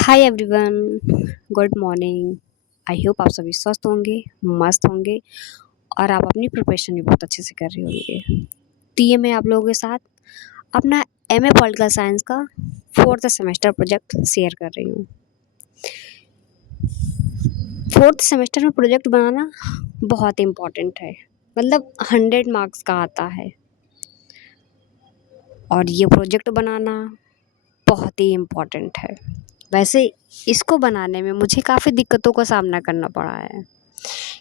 Hi everyone, good morning. I hope आप सभी स्वस्थ होंगे, मस्त होंगे और आप अपनी प्रिपरेशन भी बहुत अच्छे से कर रहे होंगे। तो ये मैं आप लोगों के साथ अपना एमए पॉलिटिकल साइंस का 4th सेमेस्टर प्रोजेक्ट शेयर कर रही हूँ। 4th सेमेस्टर में प्रोजेक्ट बनाना बहुत इम्पॉर्टेंट है, मतलब 100 मार्क्स का आता है और ये प्रोजेक्ट बनाना बहुत ही इम्पॉर्टेंट है। वैसे इसको बनाने में मुझे काफ़ी दिक्कतों का सामना करना पड़ा है,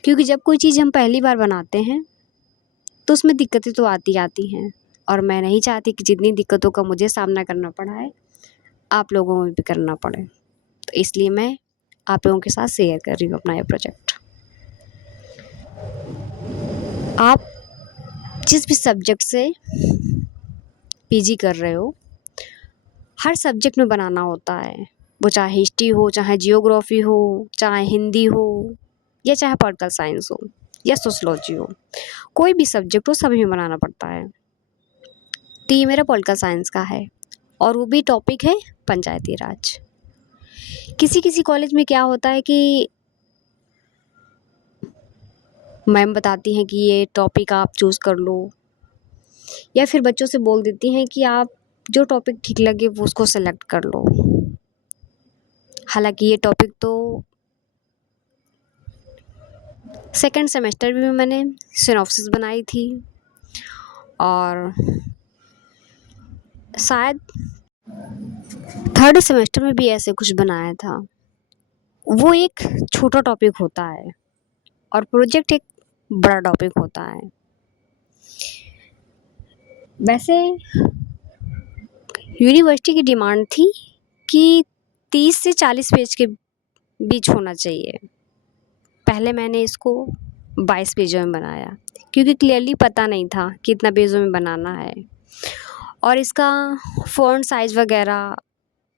क्योंकि जब कोई चीज़ हम पहली बार बनाते हैं तो उसमें दिक्कतें तो आती हैं और मैं नहीं चाहती कि जितनी दिक्कतों का मुझे सामना करना पड़ा है आप लोगों में भी करना पड़े। तो इसलिए मैं आप लोगों के साथ शेयर कर रही हूँ अपना ये प्रोजेक्ट। आप जिस भी सब्जेक्ट से पीजी कर रहे हो, हर सब्जेक्ट में बनाना होता है, वो चाहे हिस्ट्री हो, चाहे जियोग्राफी हो, चाहे हिंदी हो या चाहे पॉलिटिकल साइंस हो या सोशलॉजी हो, कोई भी सब्जेक्ट हो सभी में बनाना पड़ता है। तो ये मेरा पॉलिटिकल साइंस का है और वो भी टॉपिक है पंचायती राज। किसी किसी कॉलेज में क्या होता है कि मैम बताती हैं कि ये टॉपिक आप चूज़ कर लो, या फिर बच्चों से बोल देती हैं कि आप जो टॉपिक ठीक लगे वो उसको सेलेक्ट कर लो। हालांकि ये टॉपिक तो सेकंड सेमेस्टर में मैंने सिनॉप्सिस बनाई थी और शायद थर्ड सेमेस्टर में भी ऐसे कुछ बनाया था। वो एक छोटा टॉपिक होता है और प्रोजेक्ट एक बड़ा टॉपिक होता है। वैसे यूनिवर्सिटी की डिमांड थी कि 30 से 40 पेज के बीच होना चाहिए। पहले मैंने इसको 22 पेजों में बनाया, क्योंकि क्लियरली पता नहीं था कितना पेजों में बनाना है और इसका फ़ॉन्ट साइज़ वगैरह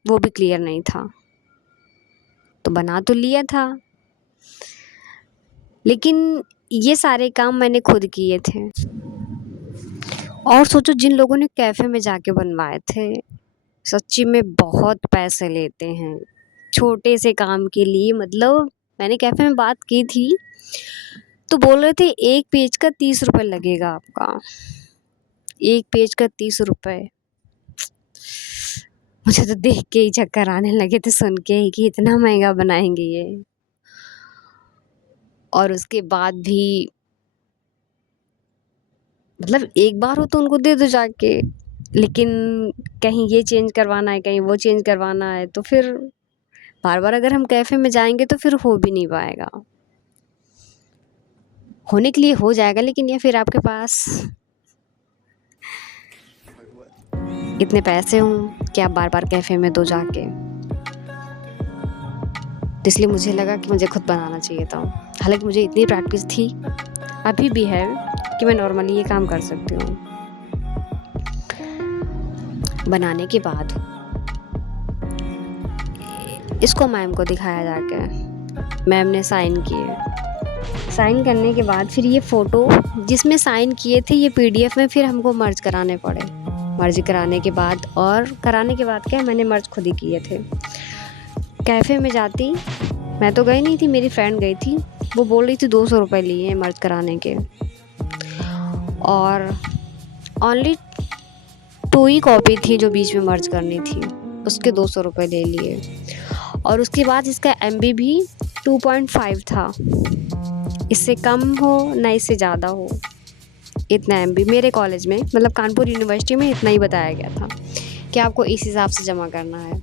वो भी क्लियर नहीं था। तो बना तो लिया था, लेकिन ये सारे काम मैंने खुद किए थे। और सोचो, जिन लोगों ने कैफ़े में जाके बनवाए थे, सच्ची में बहुत पैसे लेते हैं छोटे से काम के लिए। मतलब मैंने कैफ़े में बात की थी तो बोल रहे थे 1 पेज का 30 रुपये लगेगा आपका। 1 पेज का 30 रुपये। मुझे तो देख के ही चक्कर आने लगे थे सुन के ही कि इतना महंगा बनाएंगे ये। और उसके बाद भी मतलब एक बार हो तो उनको दे दो जाके, लेकिन कहीं ये चेंज करवाना है, कहीं वो चेंज करवाना है, तो फिर बार बार अगर हम कैफ़े में जाएंगे तो फिर हो भी नहीं पाएगा। होने के लिए हो जाएगा, लेकिन या फिर आपके पास इतने पैसे हों कि आप बार बार कैफ़े में दो जाके। तो इसलिए मुझे लगा कि मुझे खुद बनाना चाहिए था। हालांकि मुझे इतनी प्रैक्टिस थी, अभी भी है, कि मैं नॉर्मली ये काम कर सकती हूँ। बनाने के बाद इसको मैम को दिखाया जाके, मैम ने साइन किए। साइन करने के बाद फिर ये फ़ोटो जिसमें साइन किए थे ये पीडीएफ में फिर हमको मर्ज कराने पड़े। मर्ज कराने के बाद क्या, मैंने मर्ज खुद ही किए थे। कैफ़े में जाती, मैं तो गई नहीं थी, मेरी फ्रेंड गई थी। वो बोल रही थी 200 रुपये लिए मर्ज कराने के, और ओनली 2 ही कॉपी थी जो बीच में मर्ज करनी थी, उसके 200 रुपये ले लिए। और उसके बाद इसका MB भी 2.5 था, इससे कम हो ना इससे ज़्यादा हो, इतना MB मेरे कॉलेज में, मतलब कानपुर यूनिवर्सिटी में इतना ही बताया गया था कि आपको इस हिसाब से जमा करना है।